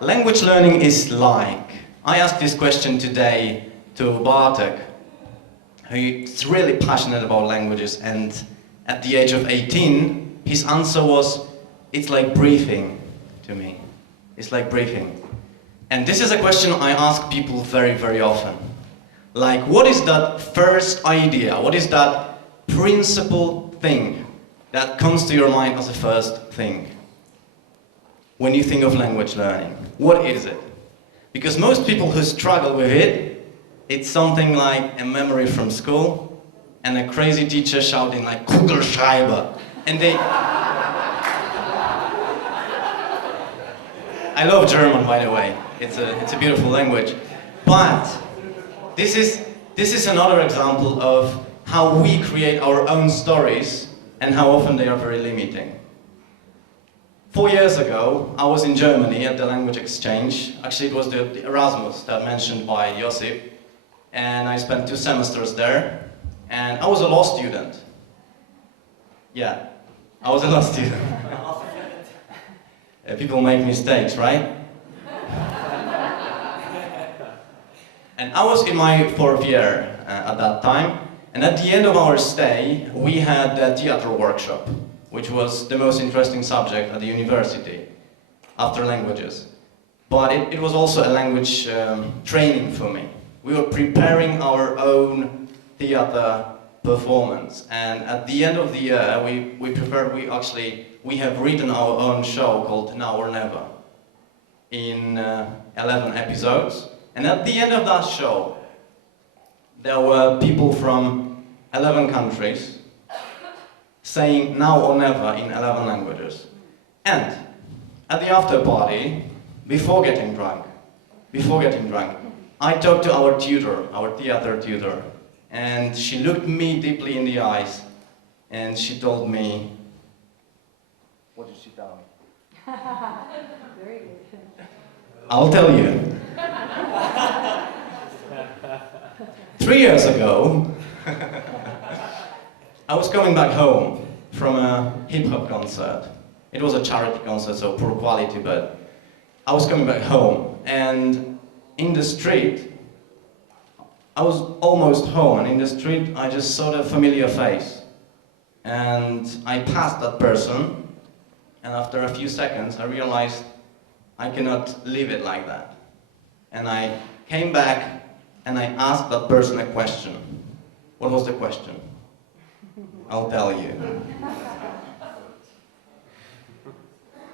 language learning is like? I asked this question today to Bartek, who is really passionate about languages, and at the age of 18, his answer was, it's like breathing to me. It's like breathing. And this is a question I ask people very, very often. Like, what is that first idea? What is that principal thing that comes to your mind as a first thing when you think of language learning? What is it? Because most people who struggle with it, it's something like a memory from school and a crazy teacher shouting like Kugelschreiber. And they... I love German, by the way. It's a beautiful language. But this is another example of how we create our own stories and how often they are very limiting. 4 years ago, I was in Germany at the language exchange. Actually, it was the Erasmus that mentioned by Josip. And I spent 2 semesters there. And I was a law student. Yeah, I was a law student. People make mistakes, right? And I was in my 4th year at that time. And at the end of our stay, we had a theater workshop, which was the most interesting subject at the university, after languages. But it was also a language training for me. We were preparing our own theater performance. And at the end of the year, we have written our own show called Now or Never in 11 episodes. And at the end of that show, there were people from 11 countries saying now or never in 11 languages. And at the after party, before getting drunk, I talked to our tutor, our theater tutor, and she looked me deeply in the eyes and she told me, what did she tell me? Very good. I'll tell you. 3 years ago, I was coming back home from a hip-hop concert. It was a charity concert, so poor quality, but I was coming back home, and in the street, I was almost home, and in the street I just saw a familiar face. And I passed that person, and after a few seconds I realized I cannot leave it like that. And I came back and I asked that person a question. What was the question? I'll tell you.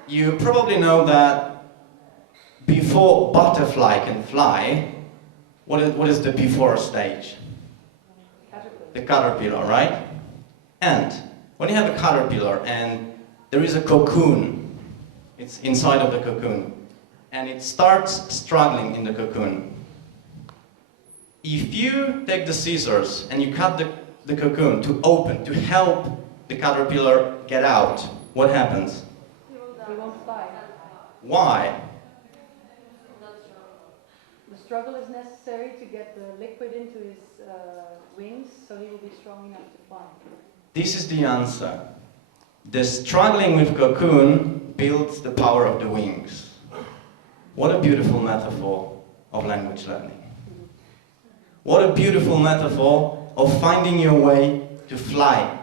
You probably know that before butterfly can fly, what is the before stage? The caterpillar, right? And when you have a caterpillar and there is a cocoon, it's inside of the cocoon, and it starts struggling in the cocoon. If you take the scissors and you cut the cocoon to open, to help the caterpillar get out, what happens? He won't fly. Why? The struggle is necessary to get the liquid into his wings, so he will be strong enough to fly. This is the answer. The struggling with cocoon builds the power of the wings. What a beautiful metaphor of language learning. What a beautiful metaphor of finding your way to fly,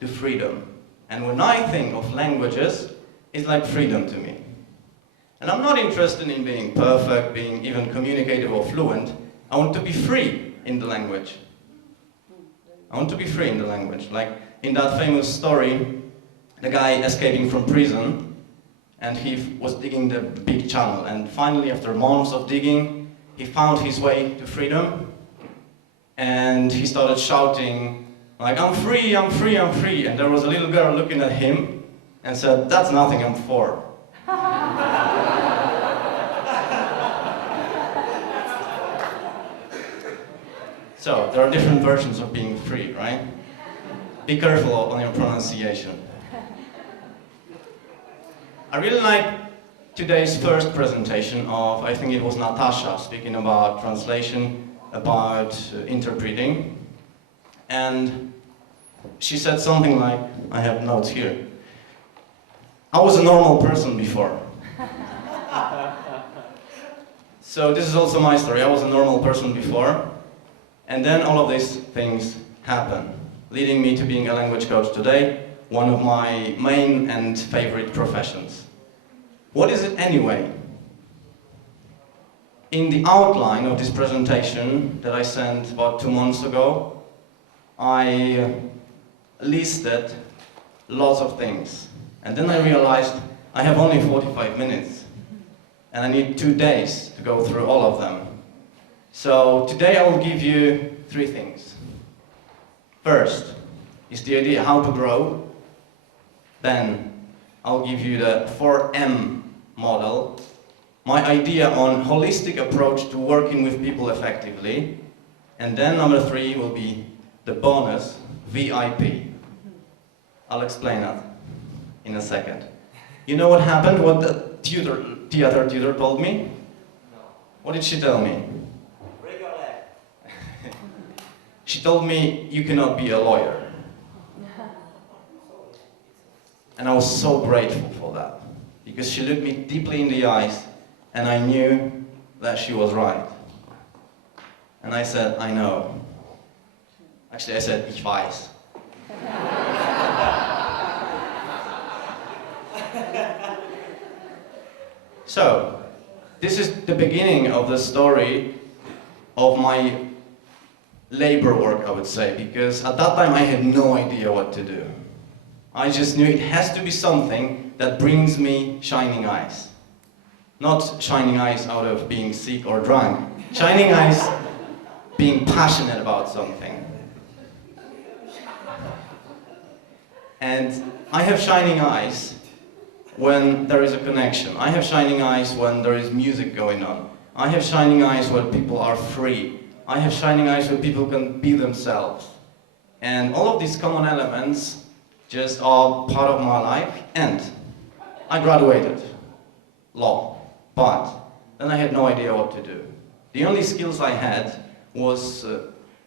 to freedom. And when I think of languages, it's like freedom to me. And I'm not interested in being perfect, being even communicative or fluent. I want to be free in the language. I want to be free in the language. Like in that famous story, the guy escaping from prison, and he was digging the big channel. And finally, after months of digging, he found his way to freedom. And he started shouting, like, I'm free, I'm free, I'm free. And there was a little girl looking at him and said, that's nothing I'm for. So, there are different versions of being free, right? Be careful on your pronunciation. I really like today's first presentation of, I think it was Natasha, speaking about translation, about interpreting. And she said something like, I have notes here, I was a normal person before. So this is also my story. I was a normal person before, and then all of these things happen, leading me to being a language coach today, one of my main and favorite professions. What is it anyway? In the outline of this presentation that I sent about 2 months ago, I listed lots of things. And then I realized I have only 45 minutes and I need 2 days to go through all of them. So today I will give you 3 things. First is the idea how to grow. Then I'll give you the 4M model, my idea on holistic approach to working with people effectively. And then number 3 will be the bonus, VIP. I'll explain that in a second. You know what happened? What the theater tutor told me? No. What did she tell me? Recollect. She told me, you cannot be a lawyer. And I was so grateful for that. Because she looked me deeply in the eyes and I knew that she was right. And I said, I know. Actually, I said, ich weiß. So, this is the beginning of the story of my labor work, I would say, because at that time I had no idea what to do. I just knew it has to be something that brings me shining eyes. Not shining eyes out of being sick or drunk. Shining eyes being passionate about something. And I have shining eyes when there is a connection. I have shining eyes when there is music going on. I have shining eyes when people are free. I have shining eyes when people can be themselves. And all of these common elements just are part of my life. And I graduated law, but then I had no idea what to do. The only skills I had was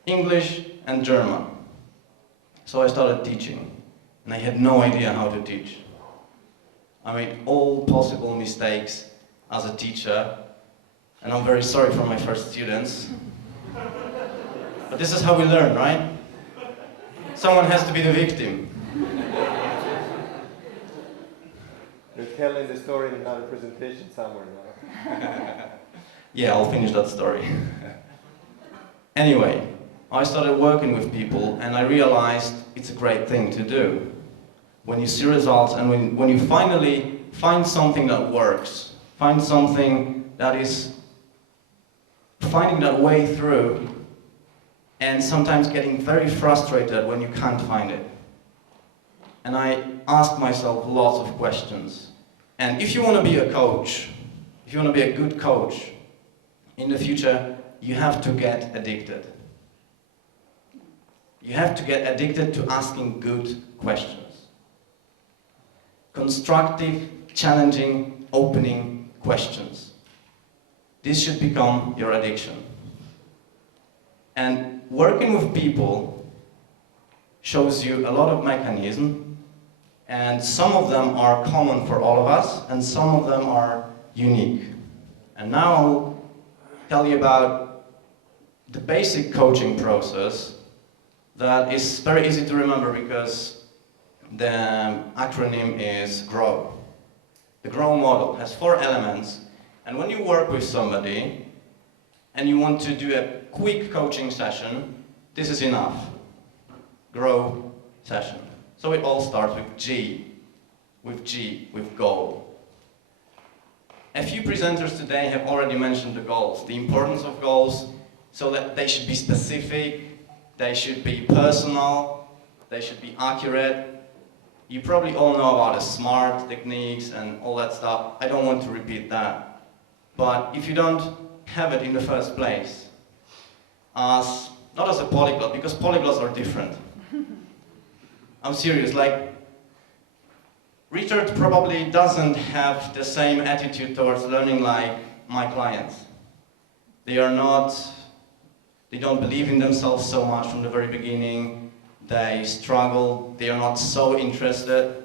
English and German. So I started teaching, and I had no idea how to teach. I made all possible mistakes as a teacher, and I'm very sorry for my first students. But this is how we learn, right? Someone has to be the victim. You're telling the story in another presentation somewhere now. Yeah, I'll finish that story. Anyway, I started working with people and I realized it's a great thing to do. When you see results and when you finally find something that works, find something that is finding that way through, and sometimes getting very frustrated when you can't find it. And I ask myself lots of questions. And if you want to be a coach, if you want to be a good coach in the future, you have to get addicted. You have to get addicted to asking good questions. Constructive, challenging, opening questions. This should become your addiction. And working with people shows you a lot of mechanisms, and some of them are common for all of us, and some of them are unique. And now I'll tell you about the basic coaching process that is very easy to remember because the acronym is GROW. The GROW model has 4 elements, and when you work with somebody and you want to do a quick coaching session, this is enough. GROW session. So it all starts with G, with goal. A few presenters today have already mentioned the goals, the importance of goals, so that they should be specific, they should be personal, they should be accurate. You probably all know about the SMART techniques and all that stuff. I don't want to repeat that. But if you don't have it in the first place, not as a polyglot, because polyglots are different. I'm serious, like, Richard probably doesn't have the same attitude towards learning like my clients. They don't believe in themselves so much from the very beginning. They struggle, they are not so interested.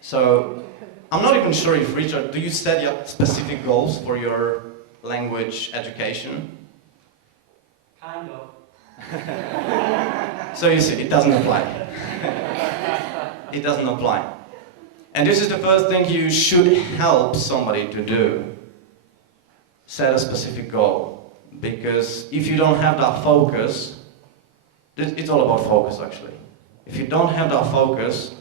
So I'm not even sure if Richard, do you set your specific goals for your language education? Kind of. So you see, it doesn't apply. It doesn't apply. And this is the first thing you should help somebody to do. Set a specific goal. Because if you don't have that focus, it's all about focus actually. If you don't have that focus,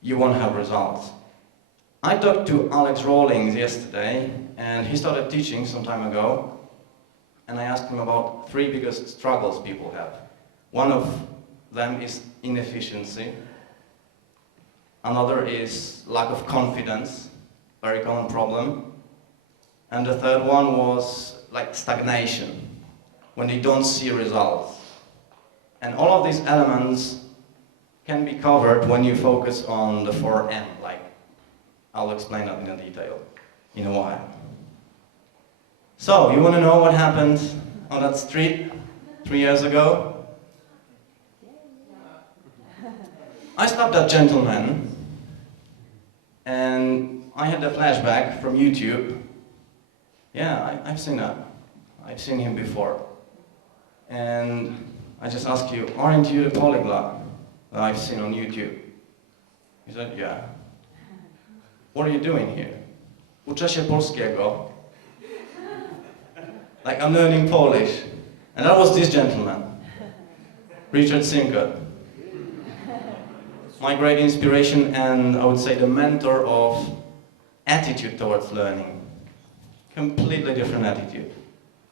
you won't have results. I talked to Alex Rawlings yesterday, and he started teaching some time ago, and I asked him about 3 biggest struggles people have. One of them is inefficiency. Another is lack of confidence, very common problem. And the third one was like stagnation, when they don't see results. And all of these elements can be covered when you focus on the 4M, like I'll explain that in detail in a while. So, you want to know what happened on that street 3 years ago? I stopped that gentleman and I had a flashback from YouTube. Yeah, I've seen that. I've seen him before. And I just asked you, aren't you the polyglot that I've seen on YouTube? He said, yeah. What are you doing here? Uczę się polskiego. Like I'm learning Polish. And that was this gentleman, Richard Simcott. My great inspiration and I would say the mentor of attitude towards learning. Completely different attitude.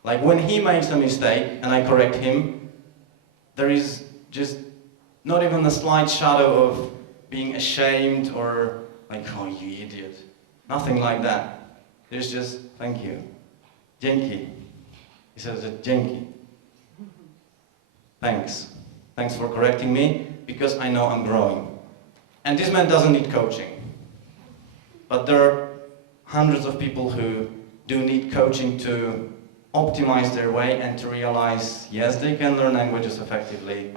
Like when he makes a mistake and I correct him, there is just not even a slight shadow of being ashamed or like, oh you idiot. Nothing like that. There's just, thank you. Dzięki. He says, dzięki. Thanks. Thanks for correcting me because I know I'm growing. And this man doesn't need coaching. But there are hundreds of people who do need coaching to optimize their way and to realize, yes, they can learn languages effectively.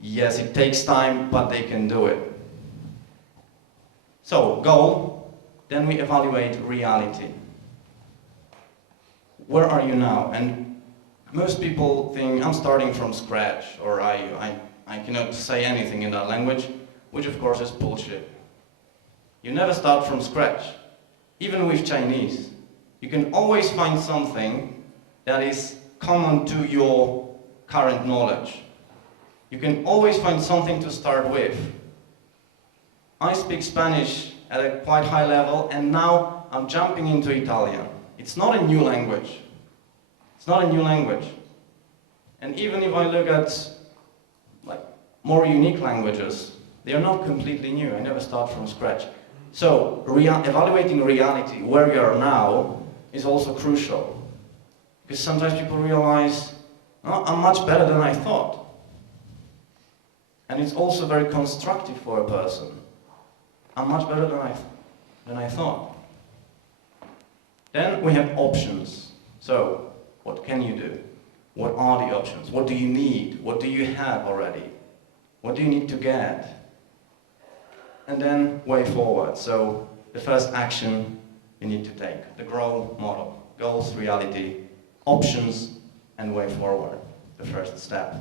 Yes, it takes time, but they can do it. So, goal, then we evaluate reality. Where are you now? And most people think I'm starting from scratch, or I cannot say anything in that language, which of course is bullshit. You never start from scratch. Even with Chinese, you can always find something that is common to your current knowledge. You can always find something to start with. I speak Spanish at a quite high level, and now I'm jumping into Italian. It's not a new language. It's not a new language. And even if I look at like more unique languages, they are not completely new. I never start from scratch. So evaluating reality, where we are now, is also crucial. Because sometimes people realize, oh, I'm much better than I thought. And it's also very constructive for a person. I'm much better than I thought. Then we have options. So, what can you do? What are the options? What do you need? What do you have already? What do you need to get? And then way forward. So, the first action you need to take. The GROW model. Goals, reality, options, and way forward. The first step.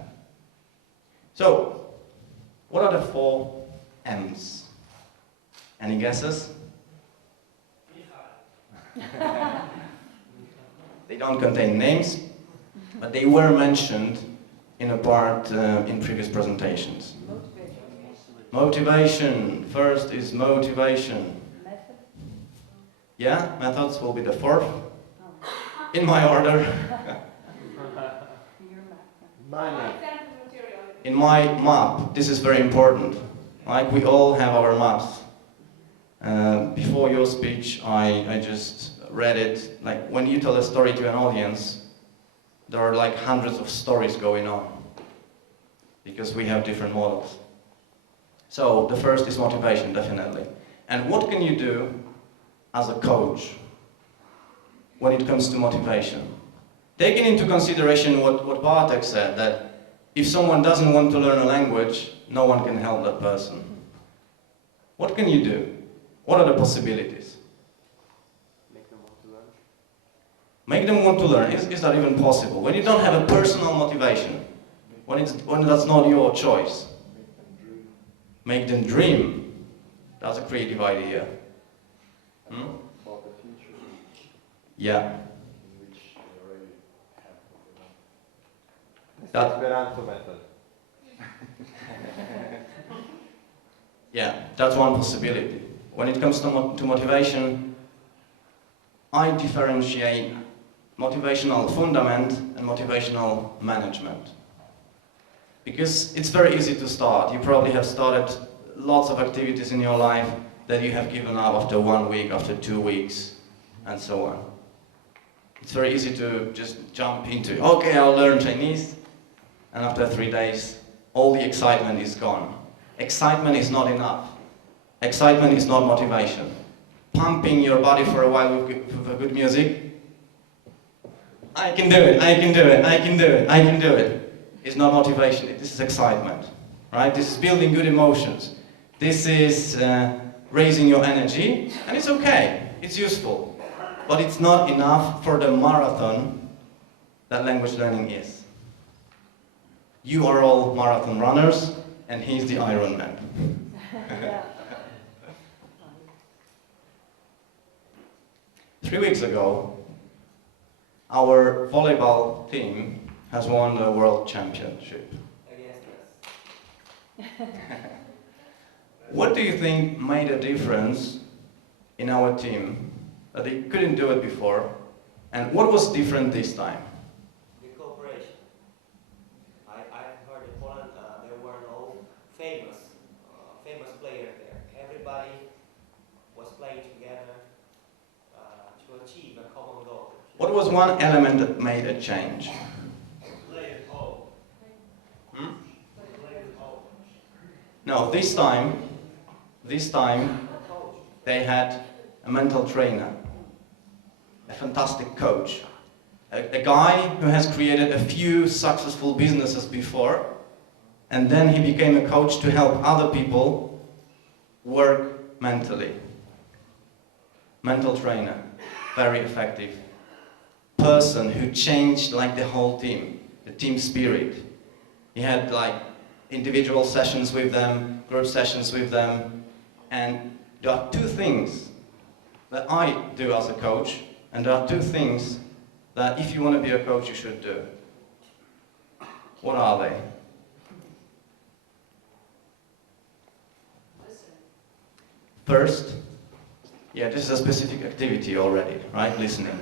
So, what are the 4 M's? Any guesses? They don't contain names, but they were mentioned in a part in previous presentations. Motivation. First is motivation. Method? Yeah, methods will be the 4th. In my order. Your map. Money. In my map, this is very important. Like we all have our maps. Before your speech, I just read it. Like when you tell a story to an audience, there are like hundreds of stories going on because we have different models. So the first is motivation, definitely. And what can you do as a coach when it comes to motivation? Taking into consideration what Bartek said, that if someone doesn't want to learn a language, no one can help that person. What can you do? What are the possibilities? Make them want to learn. Make them want to learn. Is that even possible? When you don't have a personal motivation, when that's not your choice. Make them dream. That's a creative idea. Hmm? About the future Yeah. in which they already have what they want. That's the Esperanto method. Yeah, that's one possibility. When it comes to motivation, I differentiate motivational fundament and motivational management. Because it's very easy to start. You probably have started lots of activities in your life that you have given up after 1 week, after 2 weeks, and so on. It's very easy to just jump into, okay, I'll learn Chinese, and after 3 days, all the excitement is gone. Excitement is not enough. Excitement is not motivation. Pumping your body for a while with good music, I can do it, I can do it, I can do it, I can do it. It's not motivation, this is excitement, right? This is building good emotions. This is raising your energy, and it's okay, it's useful. But it's not enough for the marathon that language learning is. You are all marathon runners, and he's the Ironman. Yeah. 3 weeks ago, our volleyball team has won the world championship. Against us. What do you think made a difference in our team that they couldn't do it before? And what was different this time? The cooperation. I've heard in Poland there were no famous players there. Everybody was playing together to achieve a common goal. What was one element that made a change? Play at home. Hmm? Play at home. No, this time they had a mental trainer, a fantastic coach, a guy who has created a few successful businesses before, and then he became a coach to help other people work mentally. Mental trainer, very effective. Person who changed like the whole team, the team spirit. He had like individual sessions with them, group sessions with them, and there are two things that I do as a coach, and there are two things that if you want to be a coach you should do. What are they? First, yeah, this is a specific activity already, right? Listening.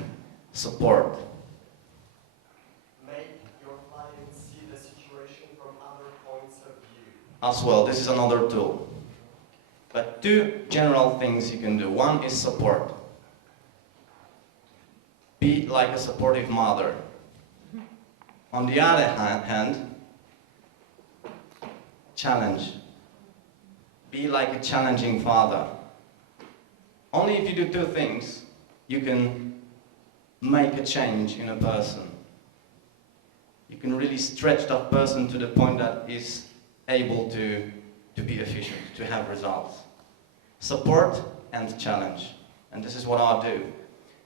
Support. Make your client see the situation from other points of view. As well, this is another tool. But two general things you can do. One is support. Be like a supportive mother. On the other hand, challenge. Be like a challenging father. Only if you do two things, you can make a change in a person. You can really stretch that person to the point that is able to be efficient, to have results. Support and challenge. And this is what I do.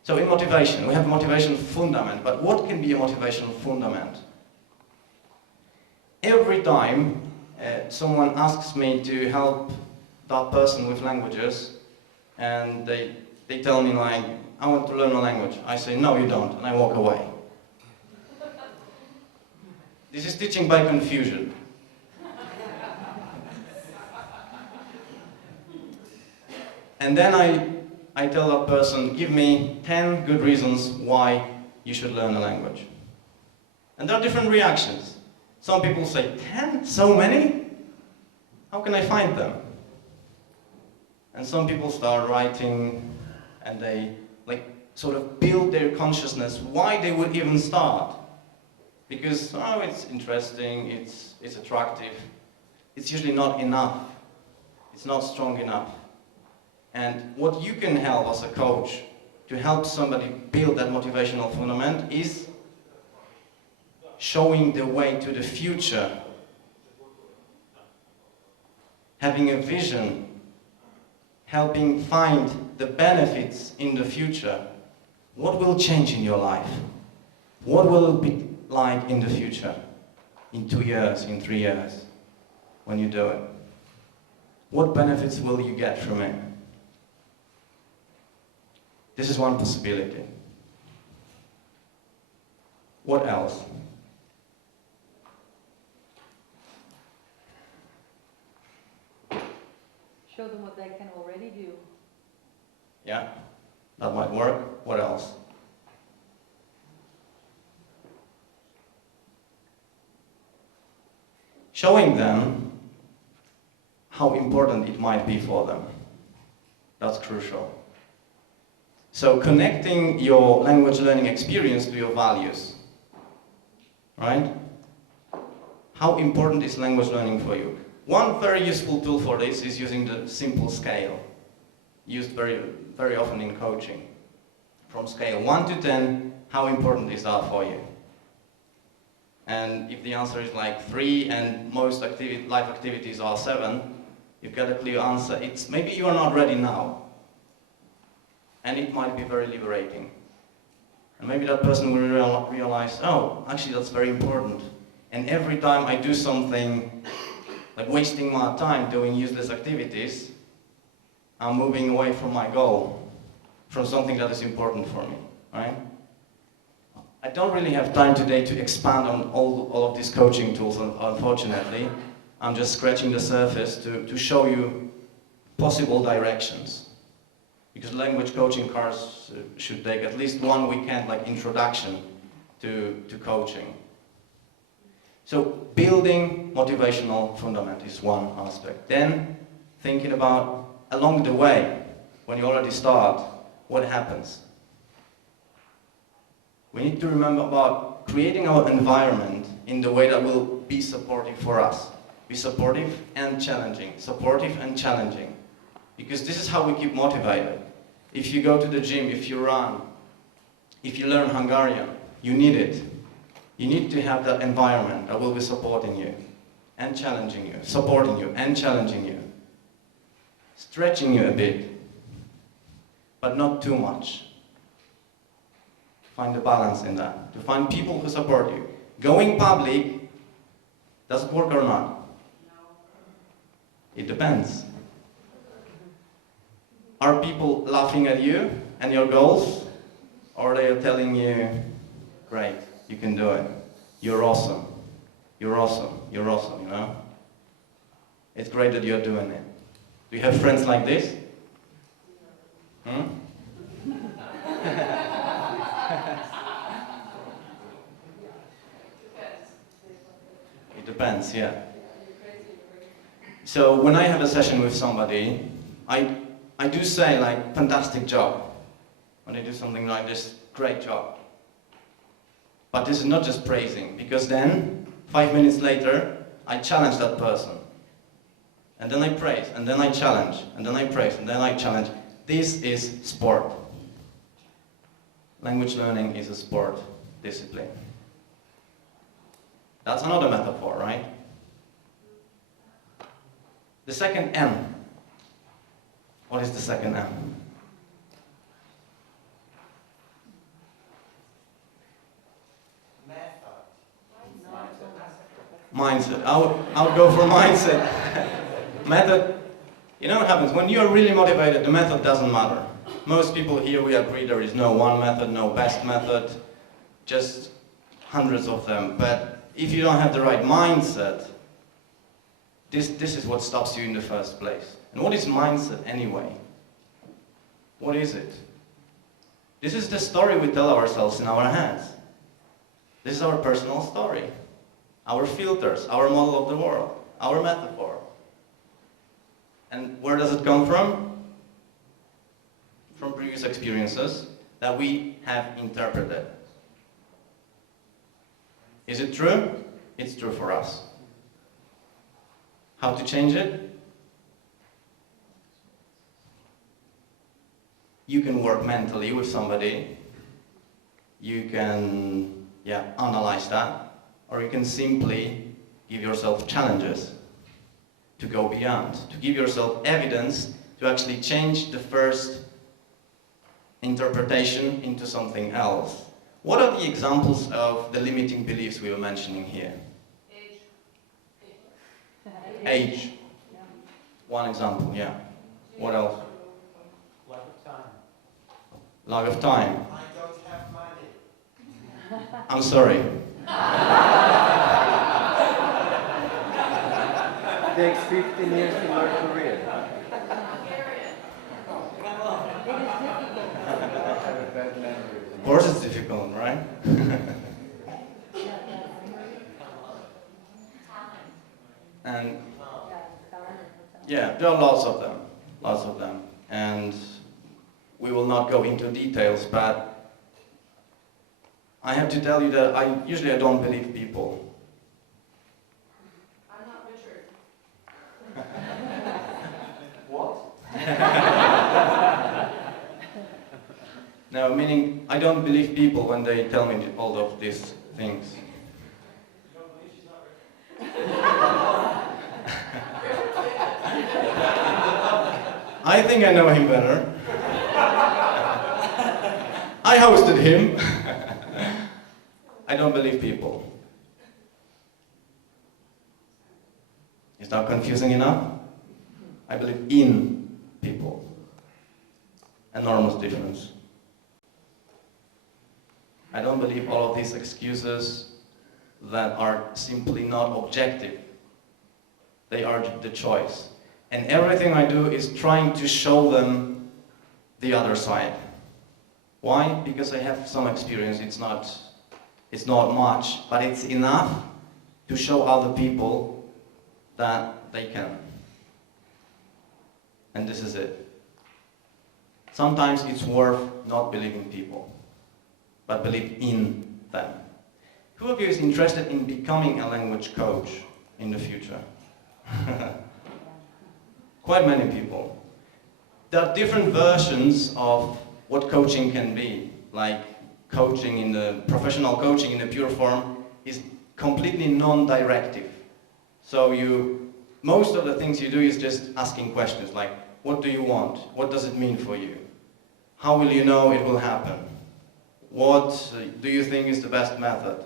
So in motivation, we have motivation fundament, but what can be a motivation fundament? Every time someone asks me to help that person with languages, and they tell me like, I want to learn a language. I say, no you don't, and I walk away. This is teaching by confusion. And then I tell that person, give me 10 good reasons why you should learn a language. And there are different reactions. Some people say, 10? So many? How can I find them? And some people start writing, and they sort of build their consciousness why they would even start. Because, oh, it's interesting, it's attractive. It's usually not enough. It's not strong enough. And what you can help as a coach to help somebody build that motivational fundament is showing the way to the future. Having a vision helping find the benefits in the future. What will change in your life? What will it be like in the future? In 2 years, in 3 years, when you do it? What benefits will you get from it? This is one possibility. What else? Show them what they can already do. Yeah, that might work. What else? Showing them how important it might be for them. That's crucial. So connecting your language learning experience to your values, right? How important is language learning for you? One very useful tool for this is using the simple scale, used very, very often in coaching. From scale 1 to 10, how important is that for you? And if the answer is like 3 and most life activities are 7, you've got a clear answer. It's maybe you are not ready now. And it might be very liberating. And maybe that person will realize, oh, actually that's very important. And every time I do something, like wasting my time doing useless activities, I'm moving away from my goal, from something that is important for me, right? I don't really have time today to expand on all of these coaching tools, unfortunately. I'm just scratching the surface to show you possible directions. Because language coaching course should take at least 1 weekend, like introduction to coaching. So building motivational fundament is one aspect. Then thinking about along the way, when you already start, what happens? We need to remember about creating our environment in the way that will be supportive for us. Be supportive and challenging. Supportive and challenging. Because this is how we keep motivated. If you go to the gym, if you run, if you learn Hungarian, you need it. You need to have that environment that will be supporting you and challenging you, supporting you and challenging you. Stretching you a bit, but not too much. Find the balance in that. To find people who support you. Going public, does it work or not? It depends. Are people laughing at you and your goals? Or are they telling you, great, you can do it. You're awesome. You're awesome. You're awesome, you know? It's great that you're doing it. Do you have friends like this? It depends, yeah. So when I have a session with somebody, I do say like, fantastic job. When they do something like this, great job. But this is not just praising, because then, 5 minutes later, I challenge that person. And then I praise, and then I challenge, and then I praise, and then I challenge. This is sport. Language learning is a sport discipline. That's another metaphor, right? The second M. What is the second M? Mindset. I would go for mindset. Method. You know what happens? When you are really motivated, the method doesn't matter. Most people here, we agree there is no one method, no best method, just hundreds of them. But if you don't have the right mindset, this is what stops you in the first place. And what is mindset anyway? What is it? This is the story we tell ourselves in our heads. This is our personal story. Our filters, our model of the world, our metaphor. And where does it come from? From previous experiences that we have interpreted. Is it true? It's true for us. How to change it? You can work mentally with somebody. You can, analyze that. Or you can simply give yourself challenges to go beyond, to give yourself evidence to actually change the first interpretation into something else. What are the examples of the limiting beliefs we were mentioning here? Age. One example, yeah. What else? Lack of time. Lack of time. I don't have money. I'm sorry. It takes 15 years to learn Korean. Of course it's difficult, right? And yeah, there are lots of them. And we will not go into details, but I have to tell you that I usually don't believe people. I'm not Richard. What? No, meaning I don't believe people when they tell me all of these things. You don't believe she's not Richard? I think I know him better. I hosted him. I don't believe people. Is that confusing enough? I believe in people. Enormous difference. I don't believe all of these excuses that are simply not objective. They are the choice. And everything I do is trying to show them the other side. Why? Because I have some experience. It's not much, but it's enough to show other people that they can. And this is it. Sometimes it's worth not believing people, but believe in them. Who of you is interested in becoming a language coach in the future? Quite many people. There are different versions of what coaching can be. Like coaching in the professional coaching in the pure form is completely non-directive. So most of the things you do is just asking questions like, what do you want? What does it mean for you? How will you know it will happen? What do you think is the best method?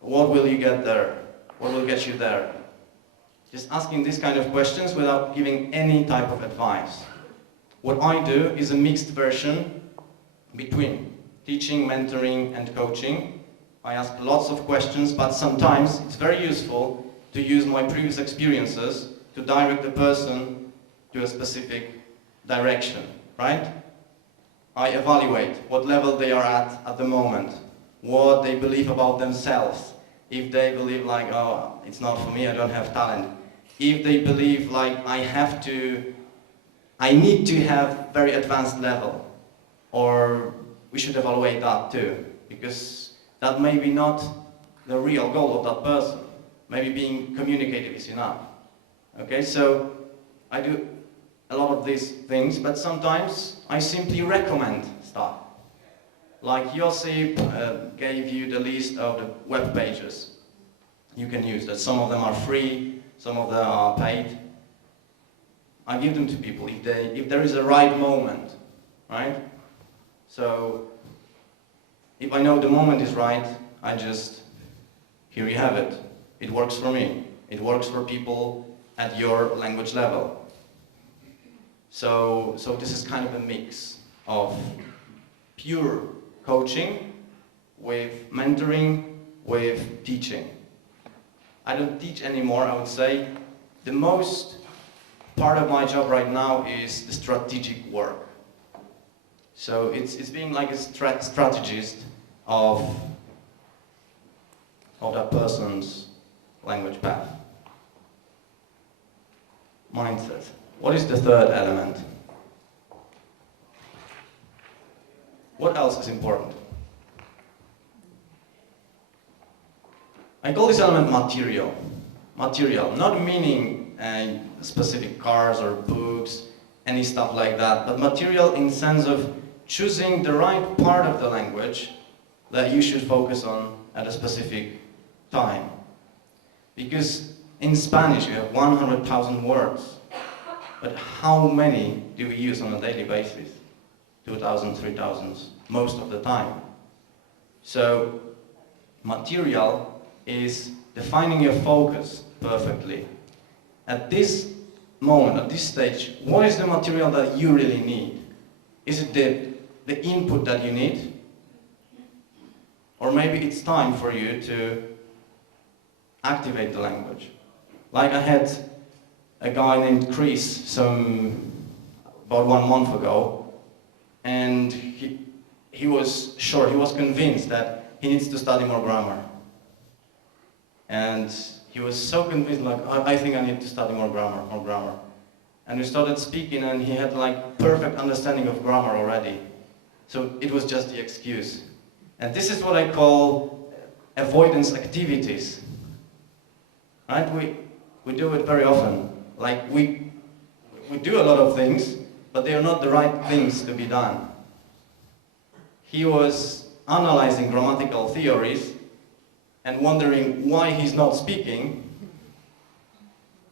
What will you get there? What will get you there? Just asking these kind of questions without giving any type of advice. What I do is a mixed version between teaching, mentoring, and coaching. I ask lots of questions, but sometimes it's very useful to use my previous experiences to direct the person to a specific direction, right? I evaluate what level they are at the moment, what they believe about themselves. If they believe like, oh, it's not for me, I don't have talent. If they believe like, I need to have very advanced level, or we should evaluate that too, because that may be not the real goal of that person. Maybe being communicative is enough. Okay, so I do a lot of these things, but sometimes I simply recommend stuff. Like Josip gave you the list of the web pages you can use. That some of them are free, some of them are paid. I give them to people if there is a right moment, right? So if I know the moment is right, here you have it. It works for me. It works for people at your language level. So this is kind of a mix of pure coaching with mentoring, with teaching. I don't teach anymore, I would say. The most part of my job right now is the strategic work. So it's being like a strategist of that person's language path. Mindset. What is the third element? What else is important? I call this element material. Material, not meaning specific cars or books, any stuff like that, but material in sense of choosing the right part of the language that you should focus on at a specific time. Because in Spanish you have 100,000 words. but how many do we use on a daily basis? 2,000, 3,000, most of the time. So, material is defining your focus perfectly. At this moment, at this stage, what is the material that you really need? Is it the input that you need? Or maybe it's time for you to activate the language. Like I had a guy named Chris about 1 month ago, and he was sure, he was convinced that he needs to study more grammar. And he was so convinced, like, I think I need to study more grammar. And we started speaking, and he had like perfect understanding of grammar already. So it was just the excuse. And this is what I call avoidance activities. Right? We do it very often. Like we do a lot of things, but they are not the right things to be done. He was analyzing grammatical theories and wondering why he's not speaking,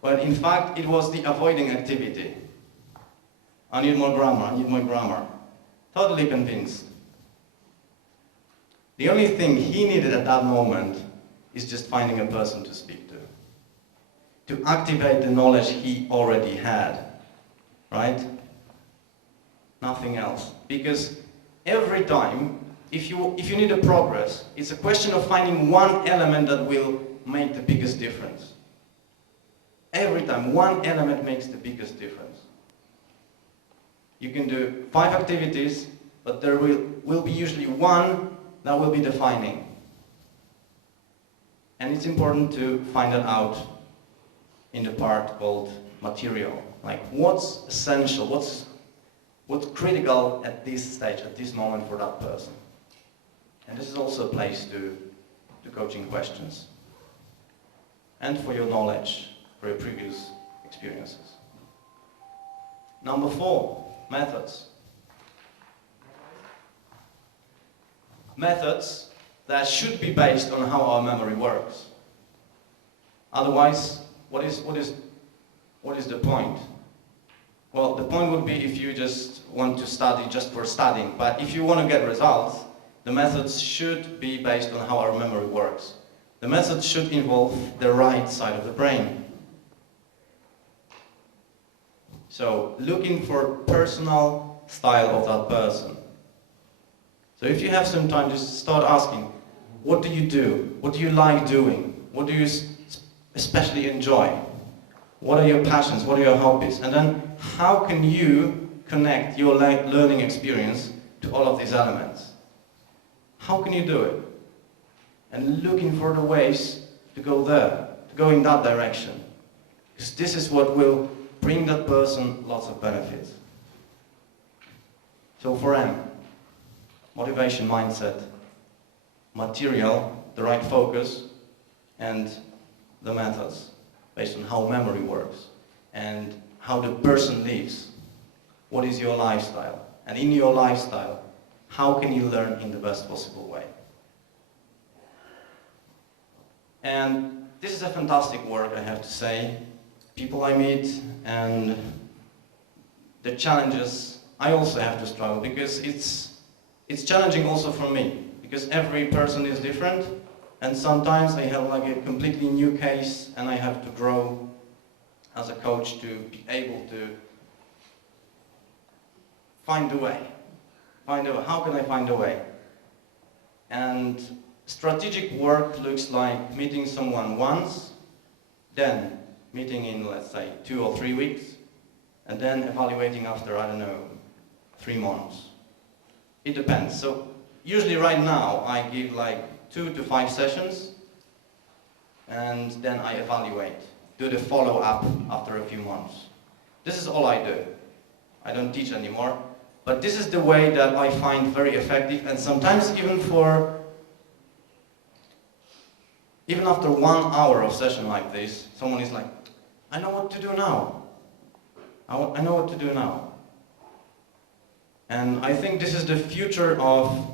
but in fact it was the avoiding activity. I need more grammar. Totally convinced. The only thing he needed at that moment is just finding a person to speak to activate the knowledge he already had, right? Nothing else. Because every time, if you need a progress, it's a question of finding one element that will make the biggest difference. Every time, one element makes the biggest difference. You can do 5 activities, but there will be usually one that will be defining. And it's important to find that out in the part called material. Like what's essential, what's critical at this stage, at this moment for that person. And this is also a place to coaching questions. And for your knowledge, for your previous experiences. Number 4, methods. Methods that should be based on how our memory works. Otherwise, what is the point? Well, the point would be if you just want to study just for studying, but if you want to get results, the methods should be based on how our memory works. The methods should involve the right side of the brain. So, looking for personal style of that person. So if you have some time, just start asking, what do you do? What do you like doing? What do you especially enjoy? What are your passions? What are your hobbies? And then how can you connect your learning experience to all of these elements? How can you do it? And looking for the ways to go there, to go in that direction. Because this is what will bring that person lots of benefits. So for M, motivation, mindset, material, the right focus, and the methods based on how memory works and how the person lives. What is your lifestyle? And in your lifestyle, how can you learn in the best possible way? And this is a fantastic work, I have to say. People I meet and the challenges I also have to struggle, because it's challenging also for me, because every person is different, and sometimes I have like a completely new case and I have to grow as a coach to be able to find a way. How can I find a way? And strategic work looks like meeting someone once, then meeting in, let's say, 2 or 3 weeks, and then evaluating after, I don't know, 3 months. It depends. So usually right now I give like 2 to 5 sessions, and then I evaluate, do the follow-up after a few months. This is all I do. I don't teach anymore, but this is the way that I find very effective, and sometimes even after 1 hour of session like this, someone is like, I know what to do now. I know what to do now. And I think this is the future of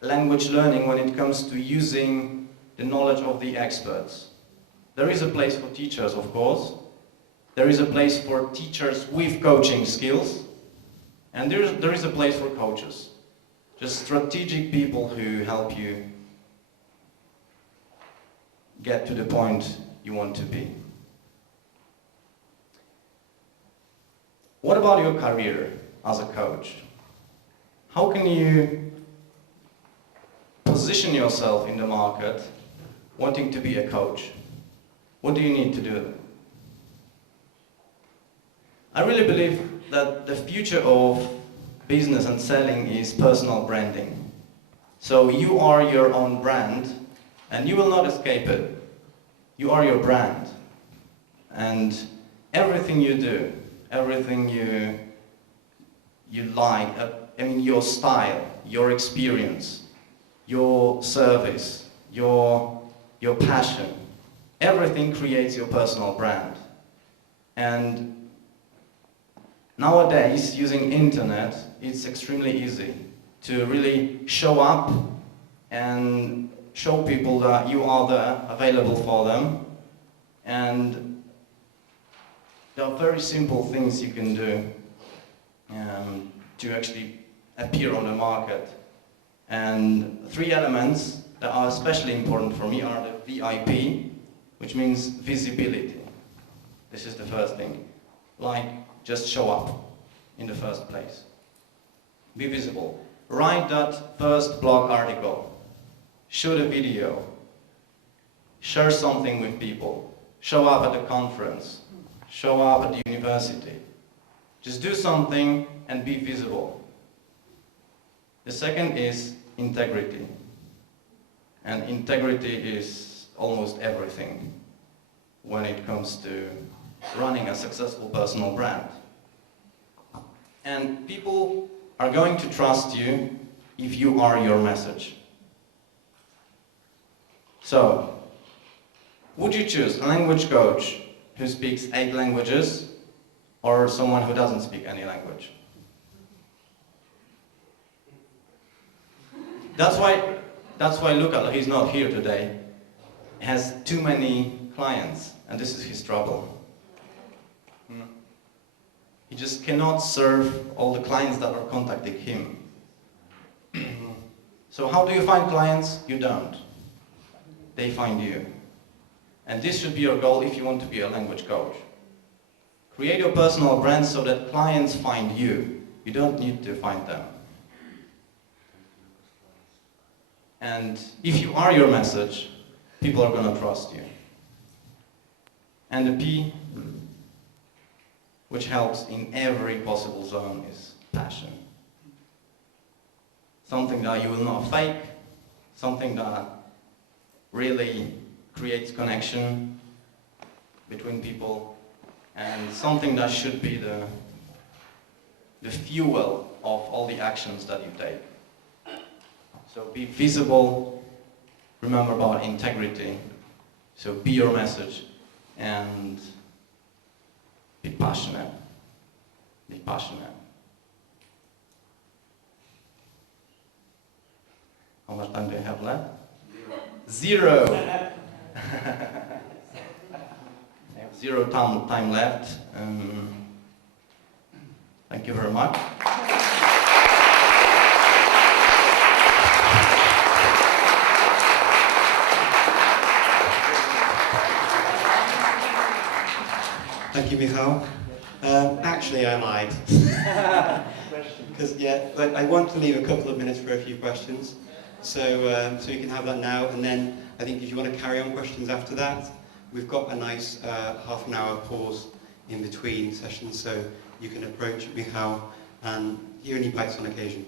language learning when it comes to using the knowledge of the experts. There is a place for teachers, of course, There is a place for teachers with coaching skills, and there is a place for coaches. Just strategic people who help you get to the point you want to be. What about your career as a coach? How can you position yourself in the market wanting to be a coach? What do you need to do? I really believe that the future of business and selling is personal branding. So you are your own brand, and you will not escape it. You are your brand. And everything you do, everything you like, your style, your experience, your service, your passion, everything creates your personal brand. And nowadays, using internet, it's extremely easy to really show up and show people that you are there, available for them. And there are very simple things you can do to actually appear on the market. And 3 elements that are especially important for me are the VIP, which means visibility. This is the first thing. Like, just show up in the first place. Be visible. Write that first blog article. Shoot a video. Share something with people. Show up at the conference. Show up at the university. Just do something and be visible. The second is integrity. And integrity is almost everything when it comes to running a successful personal brand. And people are going to trust you if you are your message. So, would you choose a language coach who speaks 8 languages or someone who doesn't speak any language? That's why Luca, he's not here today, has too many clients, and this is his trouble. He just cannot serve all the clients that are contacting him. So how do you find clients? You don't. They find you. And this should be your goal if you want to be a language coach. Create your personal brand so that clients find you. You don't need to find them. And if you are your message, people are going to trust you. And the P, which helps in every possible zone, is passion. Something that you will not fake, something that really creates connection between people, and something that should be the fuel of all the actions that you take. So be visible, remember about integrity, so be your message, and be passionate. Be passionate. How much time do you have left? 0. I have 0 time left. Thank you very much. Thank you, Michał. Actually, I lied. Because I want to leave a couple of minutes for a few questions. So you can have that now, and then I think if you want to carry on questions after that, we've got a nice half an hour pause in between sessions, so you can approach Michał, and he only bites on occasion.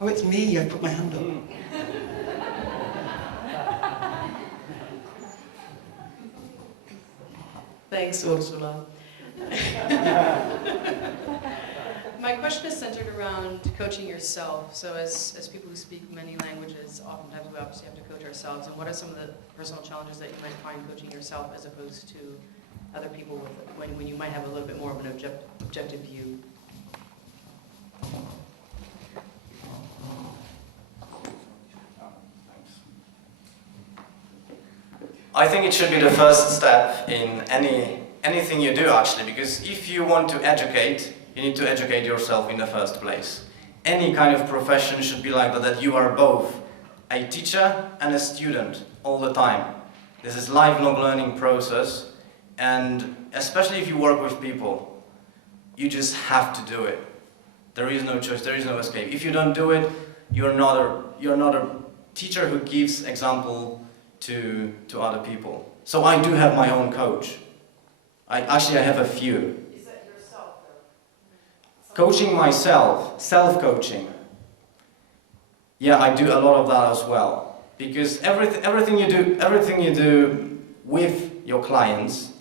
Oh, it's me, I put my hand up. Thanks, Ursula. My question is centered around coaching yourself. So as people who speak many languages, oftentimes we obviously have to coach ourselves. And what are some of the personal challenges that you might find coaching yourself as opposed to other people when you might have a little bit more of an objective view? I think it should be the first step in anything you do actually, because if you want to educate, you need to educate yourself in the first place. Any kind of profession should be like that, that you are both a teacher and a student all the time. This is lifelong learning process, and especially if you work with people, you just have to do it. There is no choice, there is no escape. If you don't do it, you're not a teacher who gives example to other people. So I do have my own coach. I have a few. Is that yourself, though? Coaching myself, self-coaching. Yeah, I do a lot of that as well. Because everything you do with your clients,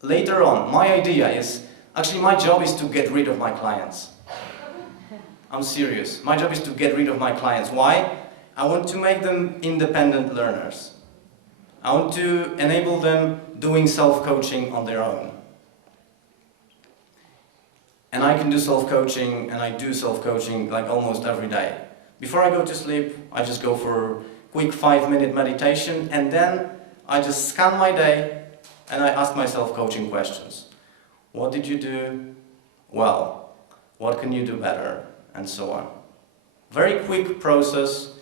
later on, my idea is, actually my job is to get rid of my clients. I'm serious. My job is to get rid of my clients. Why? I want to make them independent learners. I want to enable them doing self-coaching on their own. And I can do self-coaching, and I do self-coaching like almost every day. Before I go to sleep, I just go for a quick 5-minute meditation, and then I just scan my day and I ask myself coaching questions. What did you do well? What can you do better? And so on. Very quick process,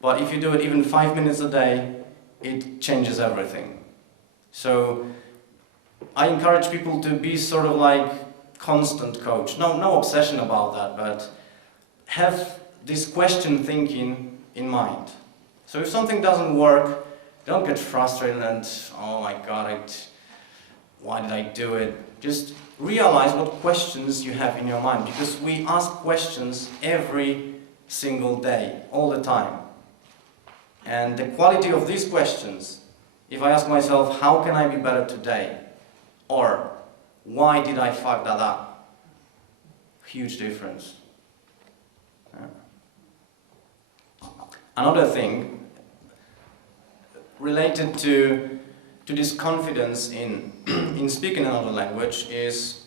but if you do it even 5 minutes a day, it changes everything. So I encourage people to be sort of like constant coach. No obsession about that, but have this question thinking in mind. So if something doesn't work, don't get frustrated and, oh my God, why did I do it? Just realize what questions you have in your mind, because we ask questions every single day, all the time. And the quality of these questions, if I ask myself, how can I be better today? Or, why did I fuck that up? Huge difference. Yeah. Another thing related to this confidence in speaking another language is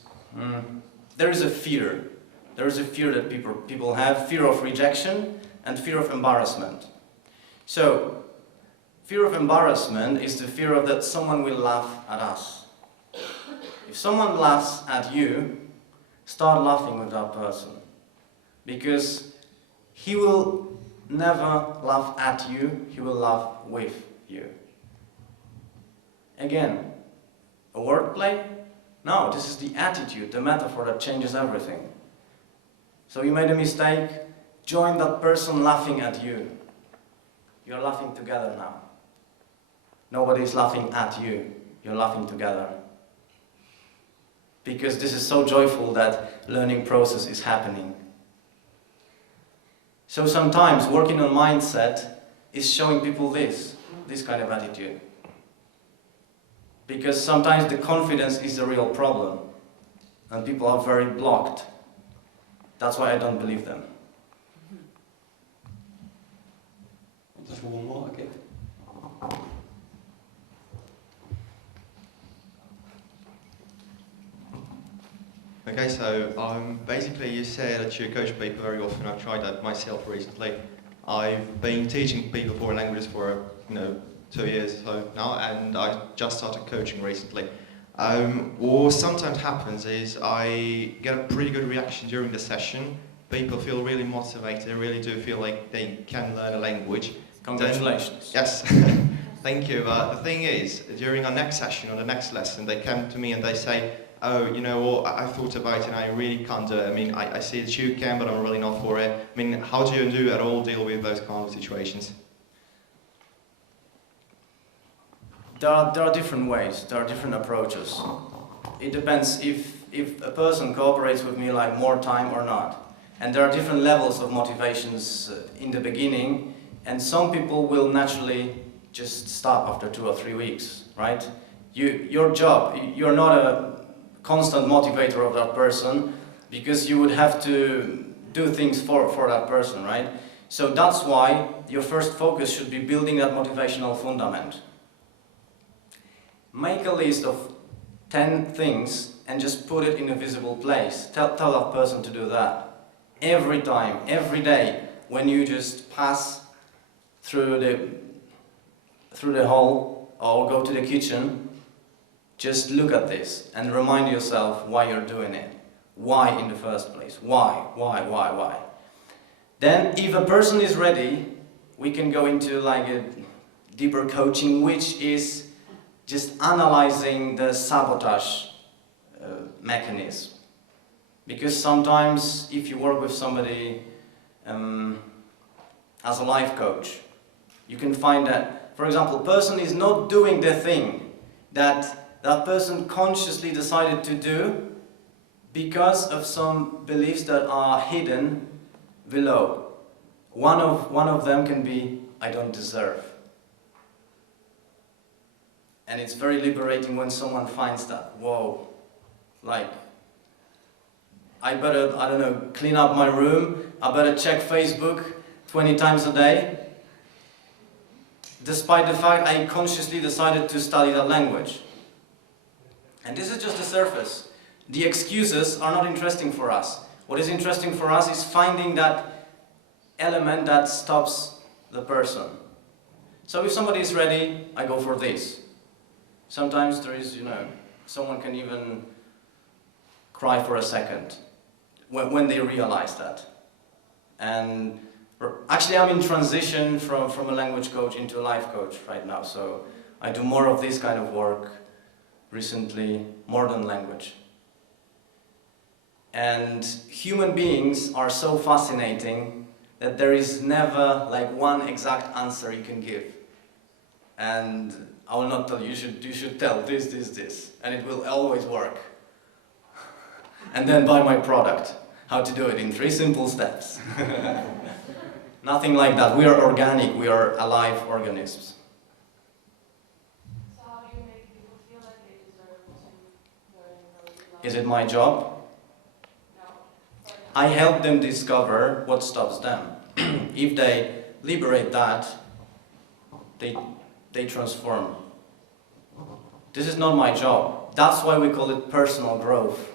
there is a fear. There is a fear that people have, fear of rejection and fear of embarrassment. So, fear of embarrassment is the fear of that someone will laugh at us. If someone laughs at you, start laughing with that person. Because he will never laugh at you, he will laugh with you. Again, a wordplay? No, this is the attitude, the metaphor that changes everything. So you made a mistake, join that person laughing at you. You're laughing together now. Nobody's laughing at you, you're laughing together. Because this is so joyful that learning process is happening. So sometimes working on mindset is showing people this kind of attitude. Because sometimes the confidence is the real problem, and people are very blocked. That's why I don't believe them. Just one more, okay. Okay, so basically you say that you coach people very often. I've tried that myself recently. I've been teaching people foreign languages for 2 years or so now, and I just started coaching recently. What sometimes happens is I get a pretty good reaction during the session. People feel really motivated, they really do feel like they can learn a language. Congratulations. Yes, thank you. The thing is, during our next session or the next lesson, they come to me and they say, oh, you know what, I thought about it and I really can't do it. I mean, I see that you can, but I'm really not for it. I mean, how do you at all deal with those kind of situations? There are different ways, there are different approaches. It depends if a person cooperates with me like more time or not. And there are different levels of motivations in the beginning, and some people will naturally just stop after 2 or 3 weeks, right? Your job, you're not a constant motivator of that person, because you would have to do things for that person, right? So that's why your first focus should be building that motivational fundament. Make a list of 10 things and just put it in a visible place. Tell that person to do that. Every time, every day, when you just pass through the hall, or go to the kitchen, just look at this and remind yourself why you're doing it. Why in the first place? Why? Then, if a person is ready, we can go into like a deeper coaching, which is just analyzing the sabotage mechanism. Because sometimes, if you work with somebody as a life coach, you can find that, for example, person is not doing the thing that that person consciously decided to do because of some beliefs that are hidden below. One of them can be, I don't deserve. And it's very liberating when someone finds that. Whoa, like, I better, I don't know, clean up my room, I better check Facebook 20 times a day, despite the fact I consciously decided to study that language. And this is just the surface. The excuses are not interesting for us. What is interesting for us is finding that element that stops the person. So if somebody is ready, I go for this. Sometimes there is, someone can even cry for a second when they realize that. And actually I'm in transition from a language coach into a life coach right now, so I do more of this kind of work recently, more than language. And human beings are so fascinating that there is never like one exact answer you can give. And I will not tell you, you should tell this, and it will always work. And then buy my product. How to do it in 3 simple steps. Nothing like that. We are organic, we are alive organisms. So how do you make people feel like they deserve to learn or love? Is it my job? No. I help them discover what stops them. If they liberate that, they transform. This is not my job. That's why we call it personal growth.